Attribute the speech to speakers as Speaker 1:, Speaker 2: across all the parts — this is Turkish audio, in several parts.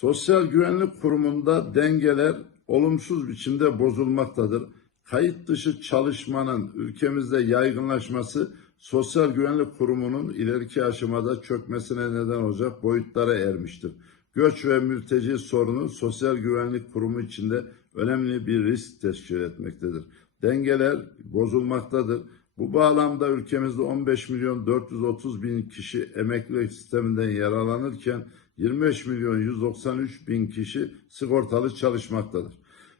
Speaker 1: Sosyal Güvenlik Kurumu'nda dengeler olumsuz biçimde bozulmaktadır. Kayıt dışı çalışmanın ülkemizde yaygınlaşması Sosyal Güvenlik Kurumu'nun ileriki aşamada çökmesine neden olacak boyutlara ermiştir. Göç ve mülteci sorunu Sosyal Güvenlik Kurumu içinde önemli bir risk teşkil etmektedir. Dengeler bozulmaktadır. Bu bağlamda ülkemizde 15 milyon 430 bin kişi emeklilik sisteminden yararlanırken 25 milyon 193 bin kişi sigortalı çalışmaktadır.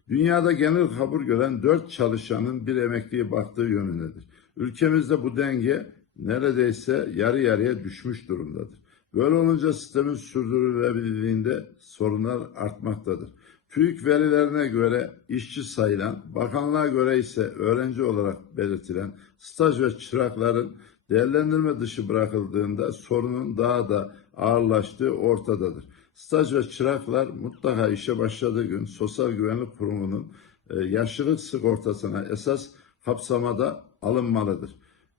Speaker 1: Dünyada genel kabul gören 4 çalışanın bir emekliye baktığı yönündedir. Ülkemizde bu denge neredeyse yarı yarıya düşmüş durumdadır. Böyle olunca sistemin sürdürülebildiğinde sorunlar artmaktadır. TÜİK verilerine göre işçi sayılan, bakanlığa göre ise öğrenci olarak belirtilen staj ve çırakların Değerlendirme dışı bırakıldığında sorunun daha da ağırlaştığı ortadadır. Staj ve çıraklar mutlaka işe başladığı gün Sosyal Güvenlik Kurumu'nun e, yaşlılık sigortasına esas kapsamada alınmalıdır.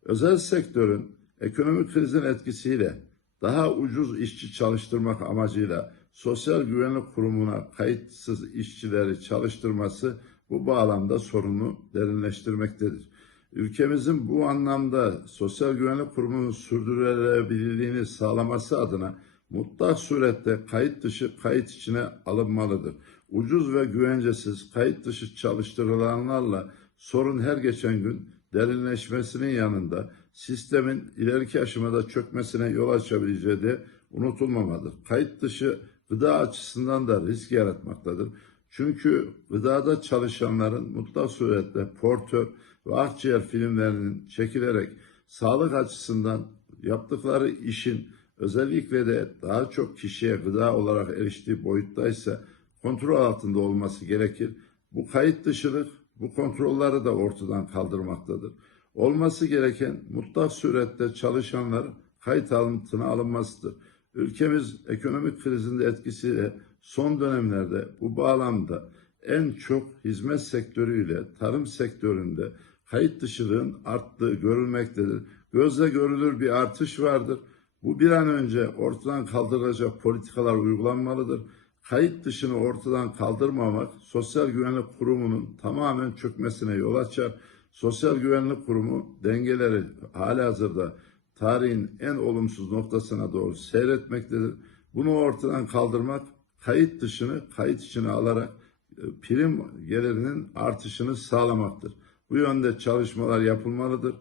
Speaker 1: Özel sektörün ekonomik krizin etkisiyle daha ucuz işçi çalıştırmak amacıyla Sosyal Güvenlik Kurumu'na kayıtsız işçileri çalıştırması bu bağlamda sorunu derinleştirmektedir. Ülkemizin bu anlamda Sosyal Güvenlik Kurumu'nun sürdürülebilirliğini sağlaması adına mutlak surette kayıt dışı kayıt içine alınmalıdır. Ucuz ve güvencesiz kayıt dışı çalıştırılanlarla sorun her geçen gün derinleşmesinin yanında sistemin ileriki aşamada çökmesine yol açabileceği de unutulmamadır. Kayıt dışı gıda açısından da risk yaratmaktadır. Çünkü gıdada çalışanların mutlak surette portör ve akciğer filmlerinin çekilerek sağlık açısından yaptıkları işin özellikle de daha çok kişiye gıda olarak eriştiği boyutta ise kontrol altında olması gerekir. Bu kayıt dışılık bu kontrolleri de ortadan kaldırmaktadır. Olması gereken mutlak surette çalışanların kayıt altına alınmasıdır. Ülkemiz ekonomik krizinde etkisiyle son dönemlerde bu bağlamda en çok hizmet sektörüyle tarım sektöründe kayıt dışılığın arttığı görülmektedir. Gözle görülür bir artış vardır. Bu bir an önce ortadan kaldırılacak politikalar uygulanmalıdır. Kayıt dışını ortadan kaldırmamak Sosyal Güvenlik Kurumu'nun tamamen çökmesine yol açar. Sosyal Güvenlik Kurumu dengeleri hali hazırda tarihin en olumsuz noktasına doğru seyretmektedir. Bunu ortadan kaldırmak kayıt dışını kayıt içine alarak e, prim gelirinin artışını sağlamaktır. Bu yönde çalışmalar yapılmalıdır.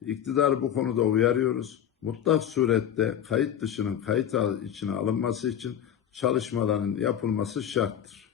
Speaker 1: İktidar bu konuda uyarıyoruz. Mutlak surette kayıt dışının kayıt içine alınması için çalışmaların yapılması şarttır.